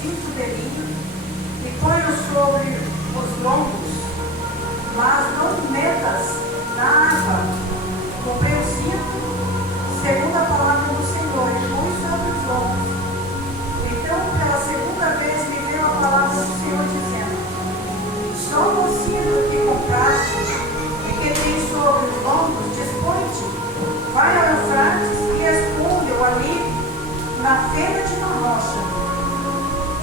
cinto de linho e põe-o sobre os lombos, mas não metas na água. Comprei o cinto, segundo a palavra do Senhor, e põe sobre os lombos. Então, pela segunda vez, me veio a palavra do Senhor dizendo: toma o cinto que compraste e que tem sobre os lombos, dispõe-te, vai ao Eufrates e esconde-o ali na fenda de uma rocha.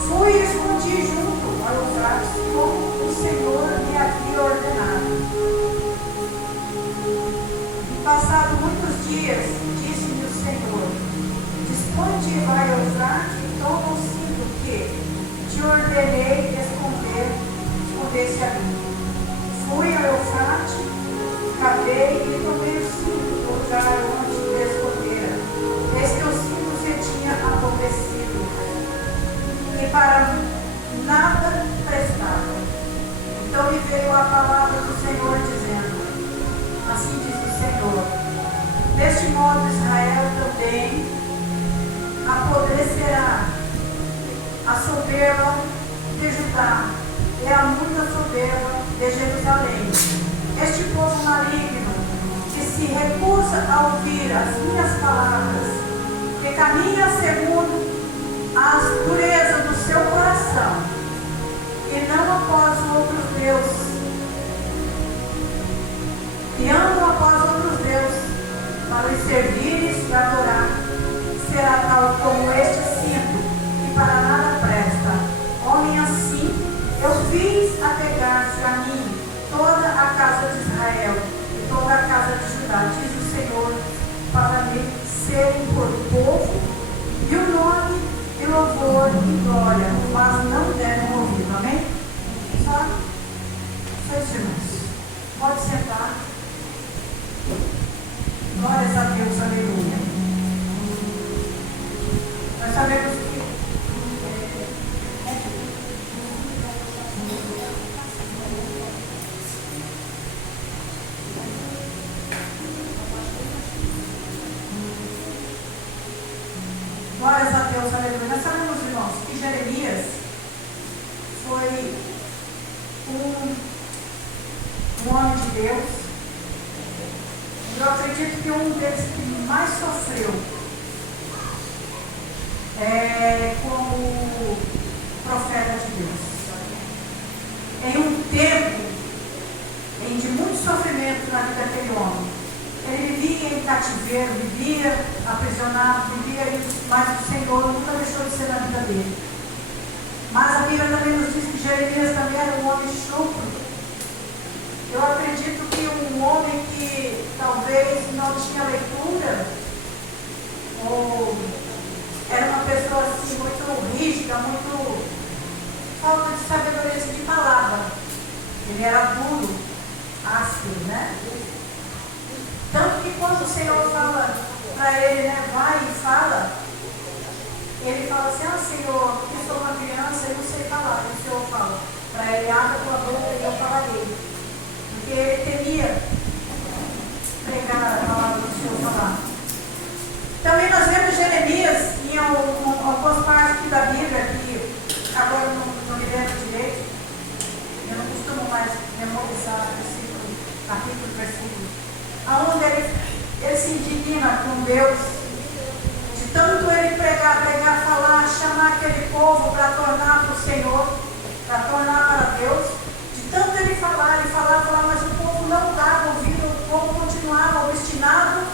Fui e escondi junto ao Eufrates, como o Senhor me havia ordenado. E passado muitos dias, disse-me o Senhor: dispõe-te e vai ao Eufrates e toma o cinto que te ordenei escondesse ali. Fui ao Eufrates, cavei e tomei o cinto do lugar onde me escondera. Eis que o cinto se tinha apodrecido e para nada prestava. Então me veio a palavra do Senhor dizendo: assim diz o Senhor, deste modo Israel também apodrecerá a soberba de Judá e a muita soberba de Jerusalém. Este povo maligno que se recusa a ouvir as minhas palavras, que caminha segundo as durezas do seu coração e não após outros deuses, e andam após outros deuses para os servires e adorar, será tal como este cinto que para nada presta. Homem assim eu fiz apegar-se a mim toda a casa de Israel e toda a casa de Judá, diz o Senhor, para me serem por povo e o nome e louvor e glória, mas não deram ouvido. Amém? Só isso, irmãos. Pode sentar. Glórias a Deus, aleluia. Nós sabemos que glórias a Deus, aleluia. Nós sabemos, irmãos, que Jeremias foi um homem de Deus. Eu acredito que um deles que mais sofreu como profeta de Deus. Em um tempo de muito sofrimento na vida daquele homem. Ele vivia em cativeiro, vivia aprisionado, mas o Senhor nunca deixou de ser na vida dele. Mas a Bíblia também nos diz que Jeremias também era um homem chucro. Eu acredito que um homem que talvez não tinha leitura, ou era uma pessoa assim muito rígida, muito falta de sabedoria de palavra. Ele era duro, áspero, né? Tanto que quando o Senhor fala para ele, né, vai e fala, ele fala assim: Senhor, eu sou uma criança, eu não sei falar. E o Senhor fala para ele: abre a tua boca e eu falarei. Porque ele temia pregar a palavra do Senhor falar. Também nós vemos Jeremias em algumas partes da Bíblia, que agora não me lembro direito, eu não costumo mais memorizar versículo, capítulo, versículo, aonde ele se indigna com Deus, de tanto ele pregar, falar, chamar aquele povo para tornar para o Senhor, para tornar para Deus, de tanto ele falar, mas o povo não dava ouvido, o povo continuava obstinado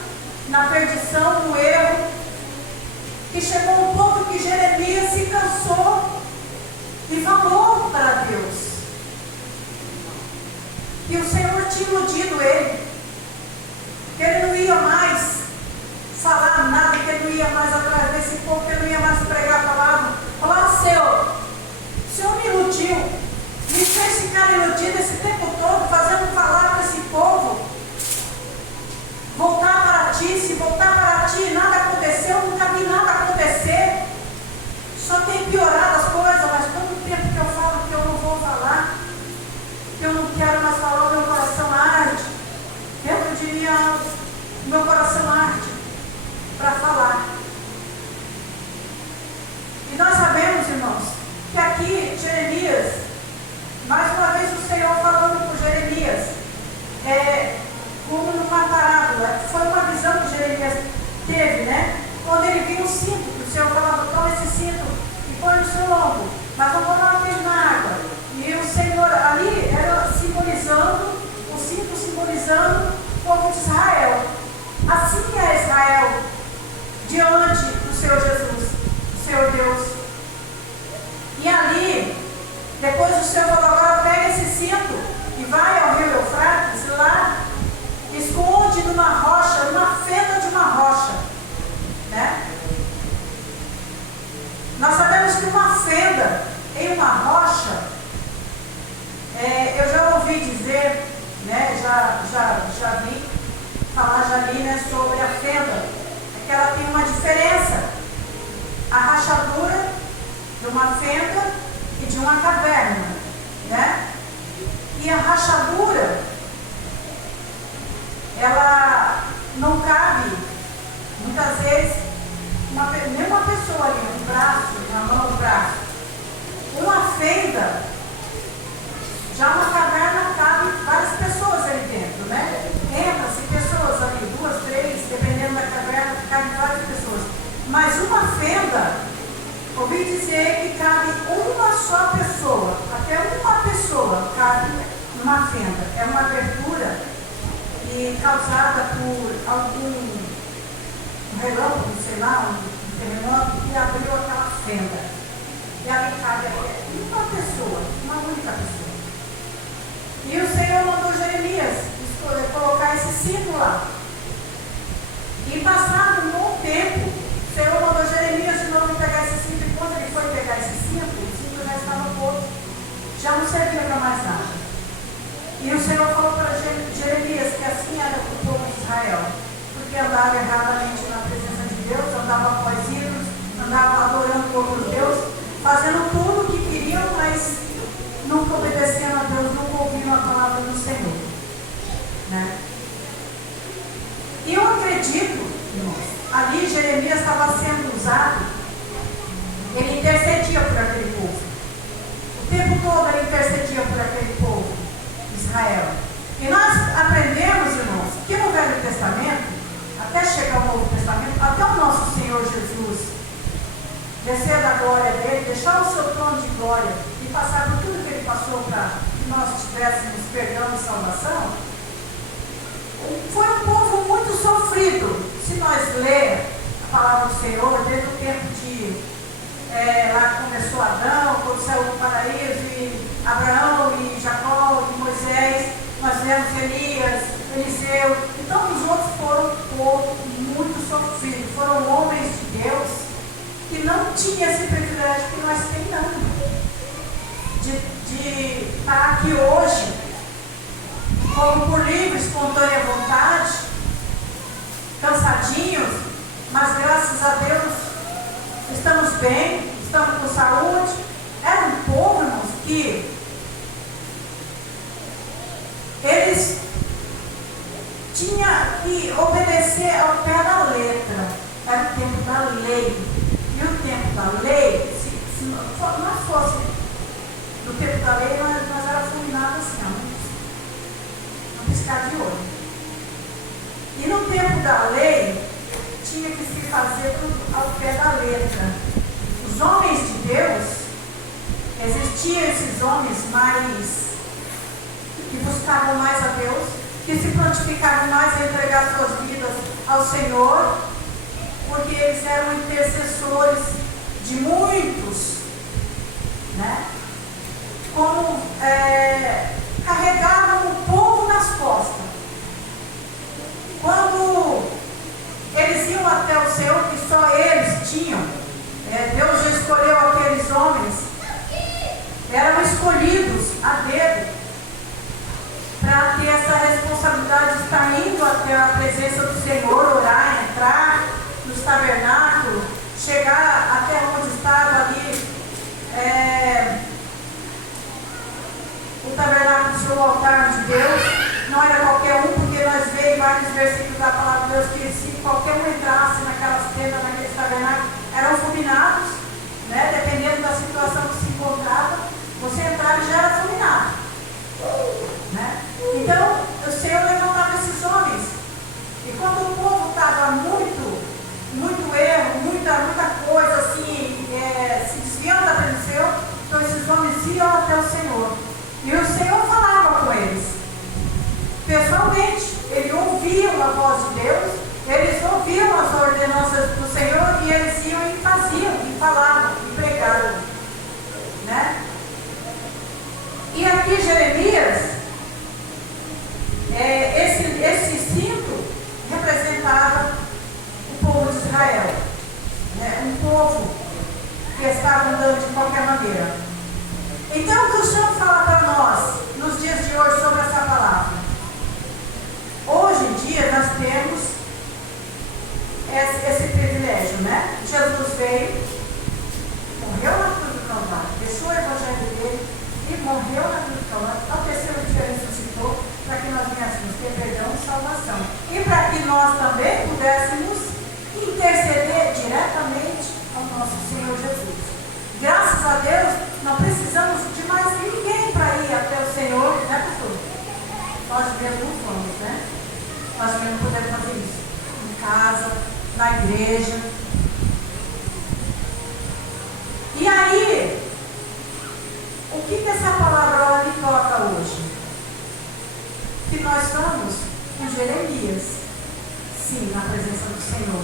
na perdição, no erro, que chegou um ponto que Jeremias se cansou e falou para Deus que o Senhor tinha iludido ele, que ele não ia mais falar nada, que ele não ia mais atrás desse povo, que ele não ia mais pregar a palavra. Falar: o Senhor me iludiu, me fez ficar iludido esse tempo todo, fazendo falar para esse povo, voltar para ti, se voltar para ti, nada aconteceu, nunca vi nada acontecer, só tem piorado as coisas, mas todo tempo que eu falo que eu não vou falar, que eu não quero mais falar, o meu coração arde. Eu diria, o meu coração arde para falar. E nós sabemos, irmãos, fenda em uma rocha, eu já ouvi dizer, né, já vi falar, já li, né, sobre a fenda, que ela tem uma diferença. A rachadura de uma fenda e de uma caverna, né? E a rachadura, ela não cabe, muitas vezes, nenhuma pessoa ali, um braço, uma mão, um braço. Uma fenda, já uma caverna, cabe várias pessoas ali dentro, né? Entra-se pessoas ali, 2, 3, dependendo da caverna, cabe várias pessoas. Mas uma fenda, ouvi dizer que cabe uma só pessoa, até uma pessoa cabe numa fenda. É uma abertura e causada por algum relâmpago, sei lá, um terremoto, que abriu aquela fenda. E ali cabe uma pessoa, uma única pessoa. E o Senhor mandou Jeremias colocar esse símbolo lá. E passado um bom tempo, o Senhor mandou Jeremias de novo pegar esse símbolo. E quando ele foi pegar esse símbolo, o símbolo já estava podre, já não servia para mais nada. E o Senhor falou para Jeremias que assim era o povo de Israel, porque andava erradamente na presença de Deus, andava após ídolos, andava adorando outros deuses, fazendo tudo o que queriam, mas nunca obedecendo a Deus, nunca ouvindo a palavra do Senhor, né? E eu acredito, irmãos, ali Jeremias estava sendo usado, ele intercedia por aquele povo. O tempo todo ele intercedia por aquele povo, Israel. E nós aprendemos, irmãos, que no Velho Testamento, até chegar ao Novo Testamento, até o nosso Senhor Jesus descer da glória dele, deixar o seu trono de glória e passar por tudo que ele passou para que nós tivéssemos perdão e salvação, foi um povo muito sofrido. Se nós ler a palavra do Senhor, desde o tempo de lá começou Adão, quando saiu do paraíso, e Abraão, e Jacó, e Moisés, nós vemos Elias, Eliseu, então os outros foram um povo muito sofrido, foram homens de Deus que não tinham esse privilégio que nós temos, de estar aqui hoje, como por livre, espontânea vontade, cansadinhos, mas graças a Deus estamos bem, estamos com saúde. Era um povo, irmãos, que eles tinham que obedecer ao pé da letra. Era o tempo da lei. E o tempo da lei, se não fosse no tempo da lei, nós era fulminado assim, não piscar de olho. E no tempo da lei, tinha que se fazer tudo ao pé da letra. Os homens de Deus, existiam esses homens que buscavam mais a Deus, que se prontificavam mais a entregar suas vidas ao Senhor, porque eles eram intercessores de muitos, né? Como carregavam o povo nas costas. Quando eles iam até o Senhor, que só eles tinham, Deus já escolheu aqueles homens, eram escolhidos a dedo para ter essa responsabilidade de estar indo até a presença do Senhor, orar, entrar nos tabernáculos, chegar até onde estava ali o tabernáculo do seu altar de Deus. Não era qualquer um, porque nós vemos vários versículos da palavra de Deus que se qualquer um entrasse naquelas tendas, naqueles tabernáculos, eram fulminados, né? Dependendo da situação que se encontrava, você entrava e já era fulminado, né? Então, o Senhor levantava esses homens. E quando o povo estava muito erro, muita coisa assim, se desviando da presença do Senhor, então esses homens iam até o Senhor. E o Senhor falava com eles. Pessoalmente, eles ouviam a voz de Deus, eles ouviam as ordenanças do Senhor e eles iam e faziam, e falavam, e pregavam, né? E aqui Jeremias, esse cinto representava o povo de Israel, né? Um povo que estavam dando de qualquer maneira. Então, o que o Senhor fala para nós, nos dias de hoje, sobre essa palavra? Hoje em dia, nós temos esse privilégio, né? Jesus veio, morreu na cruz do Calvário, deixou o evangelho dele e morreu na cruz do Calvário. Ao terceiro dia ressuscitou para que nós viéssemos ter perdão e salvação. E para que nós também pudéssemos interceder diretamente ao nosso Senhor Jesus. Graças a Deus, não precisamos de mais ninguém para ir até o Senhor, né, pastor? Nós mesmos vamos, né? Nós mesmos podemos fazer isso em casa, na igreja. E aí, o que essa palavra lhe toca hoje? Que nós somos com Jeremias, sim, na presença do Senhor.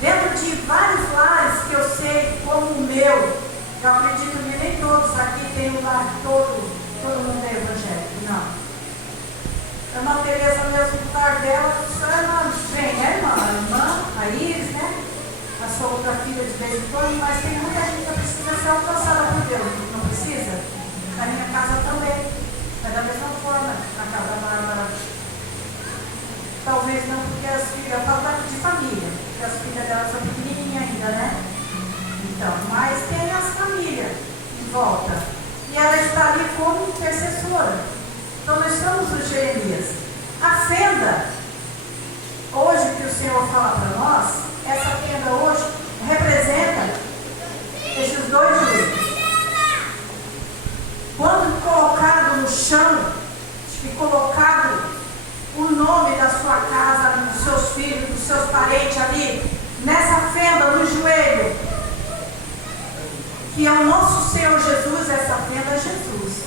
Dentro de vários lares que eu sei, como o meu, eu acredito que nem todos aqui têm um lar todo mundo é evangélico, não. A irmã Tereza mesmo, o lar dela, só a irmã vem, né, irmã? A irmã, a Iris, né? A sua outra filha de vez em quando, mas tem muita gente que precisa ser alcançada por Deus, não precisa? Na minha casa também, mas da mesma forma, na casa da Bárbara. Talvez não, porque as filhas, eu falo de família, porque as filhas dela são pequenininhas ainda, né? Então, mas tem as famílias em volta. E ela está ali como intercessora. Então, nós estamos no Jeremias. A fenda, hoje que o Senhor fala para nós, essa fenda hoje representa esses dois joelhos. Quando colocado no chão e colocado o nome da sua casa, dos seus filhos, dos seus parentes ali, nessa fenda, no joelho, que é o nosso Senhor Jesus, essa fenda é Jesus.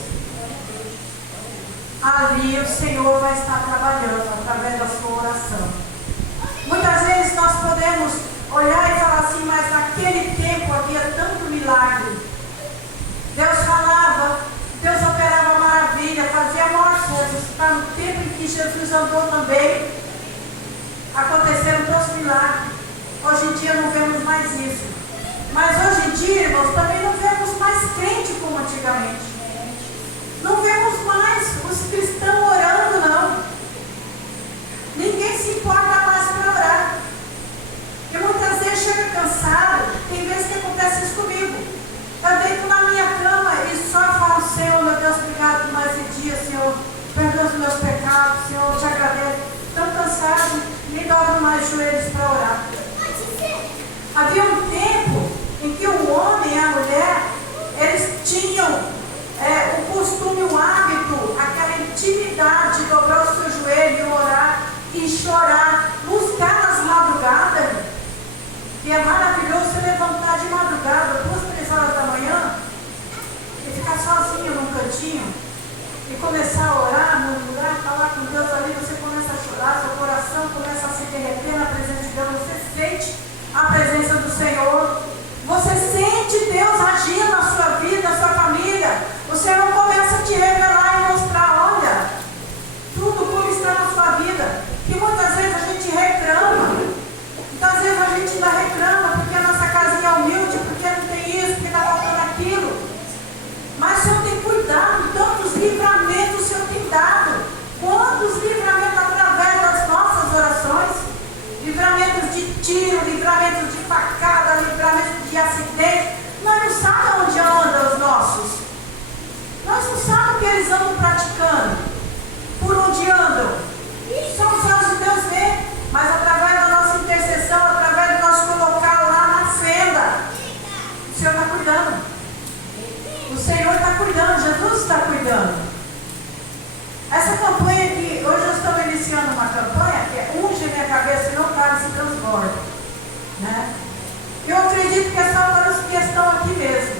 Ali o Senhor vai estar trabalhando através da sua oração. Muitas vezes nós podemos olhar e falar assim, mas naquele tempo havia tanto milagre. Deus falava, Deus operava maravilha, fazia maiores coisas. Está no tempo em que Jesus andou também, aconteceram tantos milagres. Hoje em dia não vemos mais isso. Mas hoje em dia, irmãos, também não vemos mais crente como antigamente. Não vemos mais os cristãos orando, não. Ninguém se importa mais para orar. E muitas vezes chega cansado. Tem vezes que acontece isso comigo. Eu deito na minha cama e só falo, Senhor, meu Deus, obrigado por mais esse dia, Senhor. Perdoa os meus pecados, Senhor, eu te agradeço. Tão cansado, me dobro mais joelhos para orar. Havia um tempo em que o homem e a mulher, eles tinham o costume, o hábito, aquela intimidade de dobrar o seu joelho, orar e chorar, buscar nas madrugadas. E é maravilhoso você levantar de madrugada, 2, 3 horas da manhã, e ficar sozinho num cantinho, e começar a orar, murmurar, falar com Deus ali, você começa a chorar, seu coração começa a se derreter na presença de Deus, você sente a presença do Senhor, você sente Deus agindo na sua vida, na sua família, o Senhor começa a te revelar e mostrar, olha, tudo como está na sua vida, e muitas vezes a gente reclama, muitas vezes a gente ainda reclama, porque a nossa casinha é humilde, porque não tem isso, porque está faltando aquilo, mas o Senhor tem cuidado, tantos livramentos o Senhor tem dado, quantos livramentos através das nossas orações, livramentos de tiro, livramentos de facada, livramentos de acidente. Nós não sabemos onde andam os nossos. Nós não sabemos o que eles andam praticando. Por onde andam. Só os olhos de Deus vê. Mas através da nossa intercessão, através de nós colocar lá na fenda, o Senhor está cuidando. O Senhor está cuidando. Jesus está cuidando. Essa campanha que hoje nós estamos iniciando uma campanha que é unge minha cabeça e não cabe se transborda, né? Eu acredito que é só para os que estão aqui mesmo,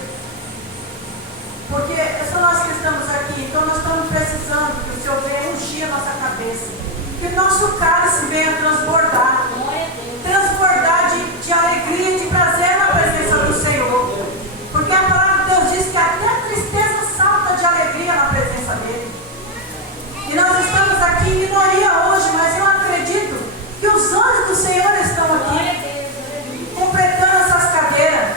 porque são nós que estamos aqui, então nós estamos precisando que o Senhor venha ungir a nossa cabeça, que o nosso cálice venha transbordar, de alegria e de prazer na presença do Senhor, porque a palavra de Deus diz que até a tristeza salta de alegria na presença dele. E nós estamos aqui em minoria hoje, mas eu acredito que os anjos do Senhor estão aqui, completando essas cadeiras.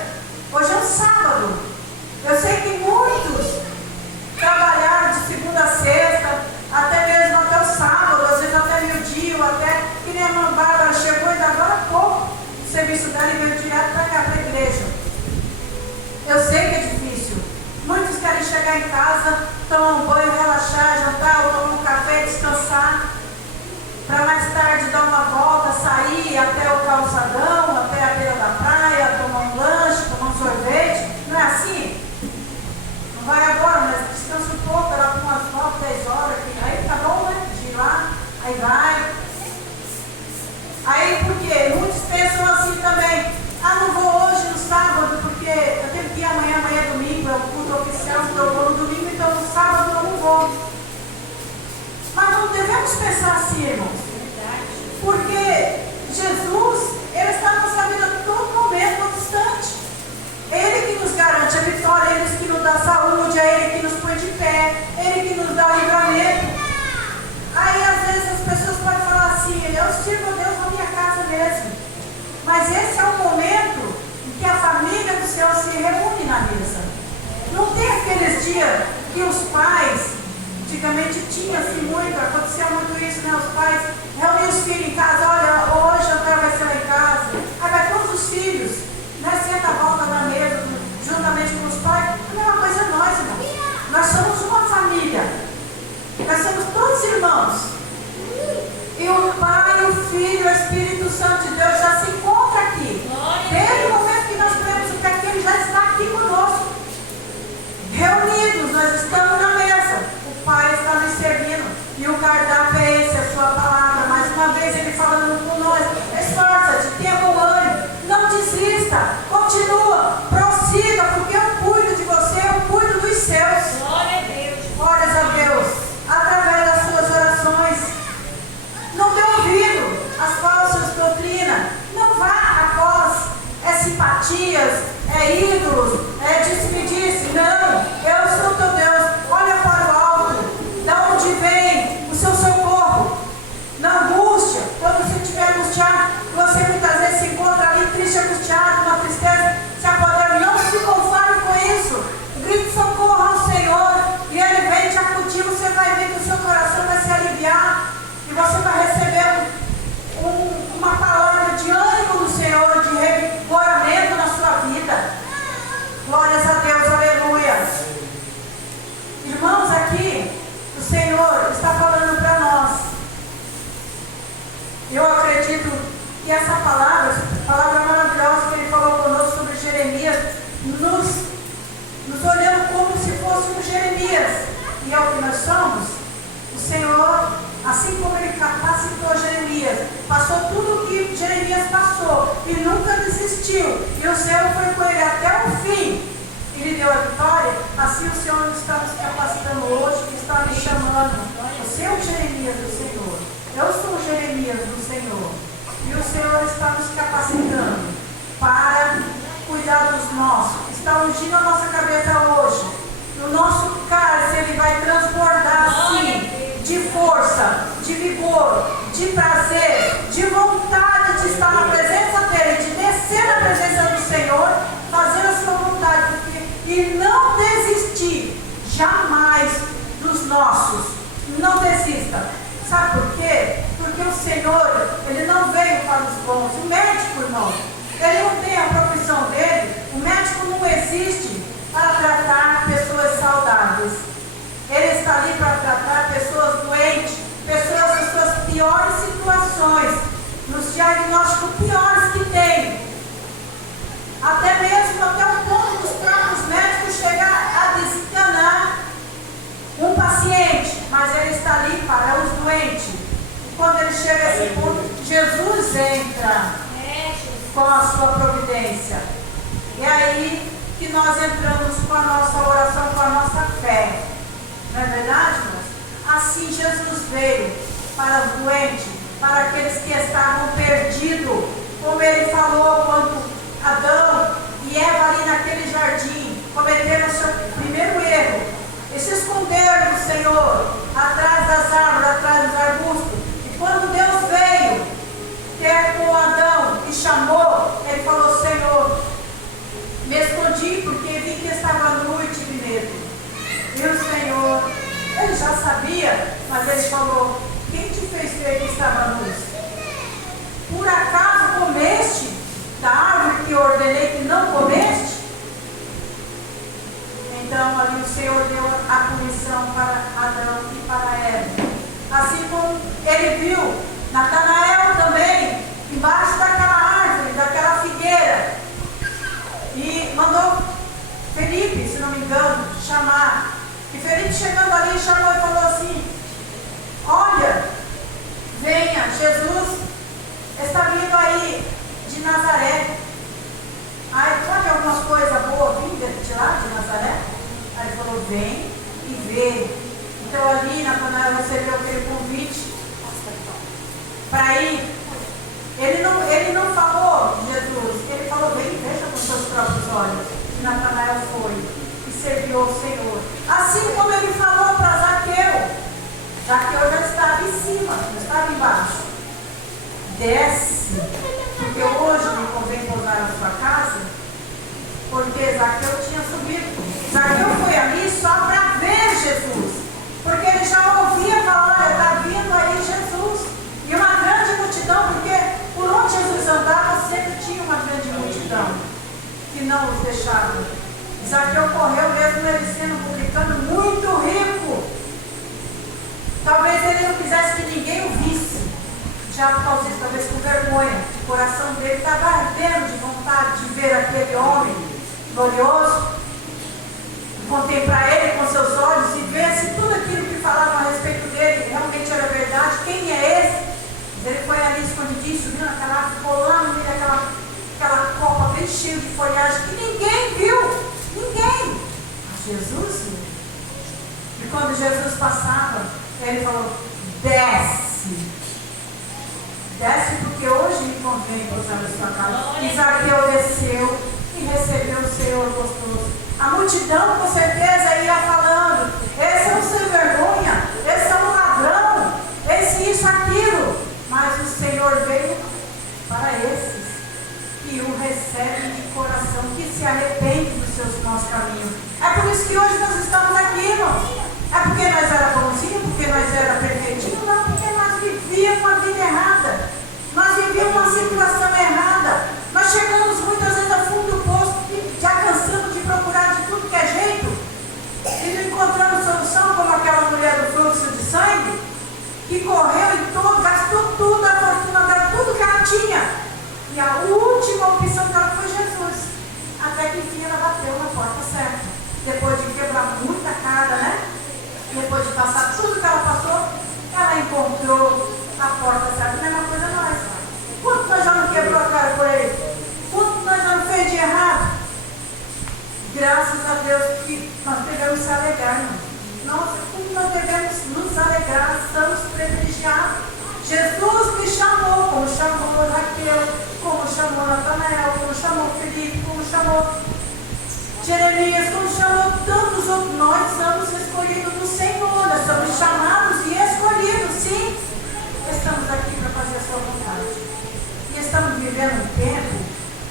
pensar assim, irmãos. Porque Jesus, Ele está na nossa vida a todo momento, todo instante. Ele que nos garante a vitória, Ele que nos dá saúde, é Ele que nos põe de pé, Ele que nos dá o livramento. Aí às vezes as pessoas podem falar assim, eu sirvo a Deus na minha casa mesmo. Mas esse é o momento em que a família do Senhor se reúne na mesa. Não tem aqueles dias que os pais, antigamente tinha-se muito, acontecia muito isso, né? Os pais reuniam os filhos em casa, olha, hoje a jantar vai ser lá em casa. Aí vai todos os filhos, né? Senta à volta da mesa, juntamente com os pais. A mesma coisa nós, irmãos. Nós somos uma família. Nós somos todos irmãos. E o Pai, o Filho, o Espírito Santo de Deus já se encontra aqui. Desde o momento que nós cremos o que aqui, Ele já está aqui conosco. Reunidos, nós estamos na mesa. O Pai está nos servindo. E o cardápio é esse, a sua palavra. Mais uma vez Ele falando com nós. Esforça-te, tenha bom ânimo. Não desista. Continua. Prossiga, porque eu cuido de você, eu cuido dos seus. Glória a Deus. Glórias a Deus. Através das suas orações. Não dê ouvido às falsas doutrinas. Não vá após simpatias, ídolos, disse-me-disse. Não, eu sou teu Deus. Olha para o alto. Da onde vem o seu socorro? Na angústia. Quando você estiver angustiado, você muitas vezes se encontra ali triste, angustiado, uma tristeza se apoderando. Não se conforme com isso. Grite socorro ao Senhor. E Ele vem te acudir. Você vai ver que o seu coração vai se aliviar. E você vai receber uma palavra de ânimo do Senhor, de revigoramento na sua vida. Glórias a Deus, aleluia. Irmãos, aqui o Senhor está falando para nós. Eu acredito que essa palavra maravilhosa que Ele falou conosco sobre Jeremias, nos olhando como se fosse um Jeremias. E é o que nós somos. O Senhor, assim como Ele capacitou Jeremias, passou tudo o que Jeremias passou e nunca desistiu, e o Senhor foi com ele até o fim e lhe deu a vitória. Assim o Senhor está nos capacitando hoje e está me chamando. Você é o Jeremias do Senhor, eu sou o Jeremias do Senhor, e o Senhor está nos capacitando para cuidar dos nossos. Está ungindo a nossa cabeça hoje. O nosso cálice, ele vai transbordar assim, de força, de vigor, de prazer, de vontade de estar na presença dEle, de descer na presença do Senhor, fazer a sua vontade, e não desistir jamais dos nossos. Não desista. Sabe por quê? Porque o Senhor, Ele não veio para os bons. O médico, irmão, ele não tem a profissão dele. O médico não existe para tratar pessoas saudáveis. Ele está ali para tratar pessoas doentes, pessoas nas suas piores situações, nos diagnósticos piores que tem. Até mesmo até o ponto dos próprios médicos chegar a desencanar um paciente, mas ele está ali para os doentes. E quando ele chega a esse ponto, Jesus entra com a sua providência. E aí que nós entramos com a nossa oração, com a nossa fé. Não é verdade, irmãos? Assim Jesus veio para os doentes, para aqueles que estavam perdidos, como Ele falou quando Adão e Eva ali naquele jardim cometeram o seu primeiro erro e se esconderam do Senhor atrás das árvores, atrás dos arbustos. E quando Deus veio ter com Adão e chamou, Ele falou: Senhor, me escondi porque vi que estava nu e tive medo. E o Senhor, Ele já sabia, mas Ele falou: quem te fez ver que estava nu? Por acaso comeste da árvore que eu ordenei que não comeste? Então ali o Senhor deu a punição para Adão e para Eva. Assim como Ele viu Natanael também, embaixo daquela árvore, daquela figueira, e mandou Felipe, se não me engano, chamar. E Felipe chegando ali, chamou e falou assim: olha, venha, Jesus está vindo aí de Nazaré. Aí pode algumas coisas boas vindas de lá, de Nazaré? Aí ele falou: vem e vê. Então ali Natanael recebeu aquele convite em cima, não estava embaixo. Desce, porque hoje me convém pousar na sua casa, porque Zaqueu tinha subido. Zaqueu foi ali só para ver Jesus, porque ele já ouvia falar, olha, está vindo aí Jesus. E uma grande multidão, porque por onde Jesus andava sempre tinha uma grande multidão que não os deixava. Zaqueu correu mesmo ele sendo publicano muito rico. Talvez ele não quisesse que ninguém o visse. Já por causa disso, talvez com vergonha. O coração dele estava ardendo de vontade de ver aquele homem glorioso, contemplar ele com seus olhos e ver se tudo aquilo que falavam a respeito dele realmente era verdade. Quem é esse? Ele foi ali escondidinho, subindo naquela árvore, ficou lá no meio daquela copa bem cheia de folhagem que ninguém viu. Ninguém. Mas Jesus viu. E quando Jesus passava, ele falou: desce. Desce, porque hoje me convém pousar na sua casa. E Zaqueu desceu e recebeu o Senhor gostoso. A multidão com certeza ia falando: esse é um sem vergonha, esse é um ladrão, esse isso, aquilo. Mas o Senhor veio para esses que o recebem de coração, que se arrependem dos seus maus caminhos. É por isso que hoje nós estamos aqui, irmãos. É porque nós era bonzinhos, porque nós era perfeitinho, não, porque nós vivíamos uma vida errada. Nós vivíamos uma situação errada. Nós chegamos muitas vezes ao fundo do poço, já cansamos de procurar de tudo que é jeito, e não encontramos solução, como aquela mulher do fluxo de sangue, que correu e gastou tudo, a fortuna dela, tudo que ela tinha. E a última opção dela foi Jesus. Até que enfim ela bateu na porta certa. Depois de quebrar muita cara, né? Depois de passar tudo que ela passou, ela encontrou a porta certa. A mesma coisa nós. Quanto nós já não quebrou a cara por ele? Quanto nós já não fez de errado? Graças a Deus que nós devemos se alegrar, irmão. Nós devemos nos alegrar, estamos privilegiados. Jesus me chamou, como chamou Raquel, como chamou Natanael, como chamou Felipe, como chamou Jeremias, como chamou tantos outros. Nós somos escolhidos do Senhor, nós somos chamados e escolhidos, sim. Estamos aqui para fazer a sua vontade. E estamos vivendo um tempo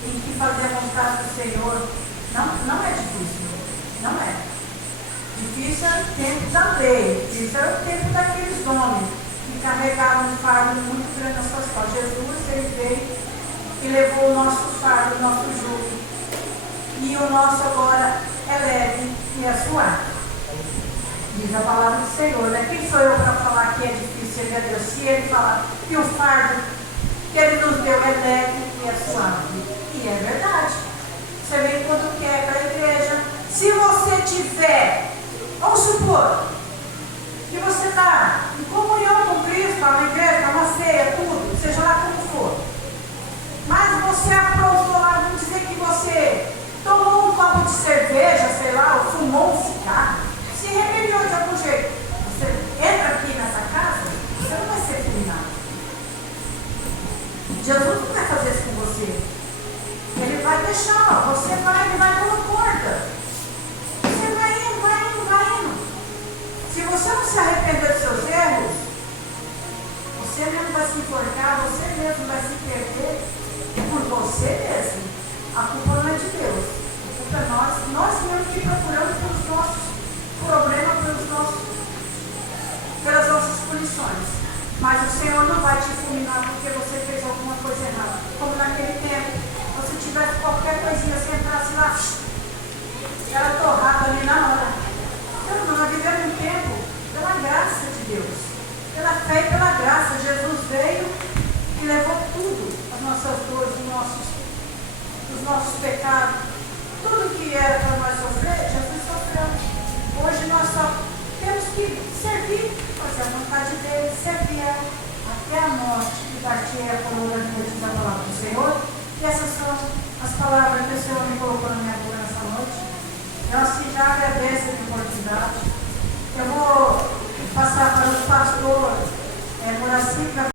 em que fazer a vontade do Senhor não é difícil. Não é. Difícil é o tempo da lei, difícil é o tempo daqueles homens que carregaram um fardo muito grande nas suas costas. Jesus, ele veio e levou o nosso fardo, o nosso jugo. E o nosso agora é leve e é suave. Diz a palavra do Senhor, né? Quem sou eu para falar que é difícil? Ele é Deus. Se ele falar que o fardo que ele nos deu é leve e é suave. E é verdade. Você vem quando quer para a igreja. Se você tiver, vamos supor, que você está em comunhão com Cristo, na igreja, na ceia, tudo, seja lá como for. Mas você aprontou lá, vamos dizer que você tomou um copo de cerveja, sei lá, ou fumou um cigarro, se rebeliou de algum jeito. Você entra aqui nessa casa, você não vai ser fulminado. Jesus não vai fazer isso com você. Ele vai deixar, você vai, ele vai dar uma corda. Você vai indo, vai indo, vai indo. Se você não se arrepender dos seus erros, você mesmo vai se enforcar, você mesmo vai se perder por você mesmo. A culpa não é de Deus. A culpa é nós mesmos que procuramos pelos nossos problemas, pelas nossas punições. Mas o Senhor não vai te fulminar porque você fez alguma coisa errada. Como naquele tempo, se tivesse qualquer coisinha, você entrasse lá, era torrado ali na hora. Então, nós vivemos um tempo pela graça de Deus, pela fé e pela graça. Jesus veio e levou tudo, as nossas dores, os nossos pecados, tudo que era para nós sofrer, Jesus sofreu. Hoje nós só temos que servir, fazer a vontade dele, servir até a morte, e partir a coroa da vida, diz a palavra do Senhor. E essas são as palavras que o Senhor me colocou na minha boca nessa noite. Eu acho que já agradeço a oportunidade. Eu vou passar para o pastor Muraci.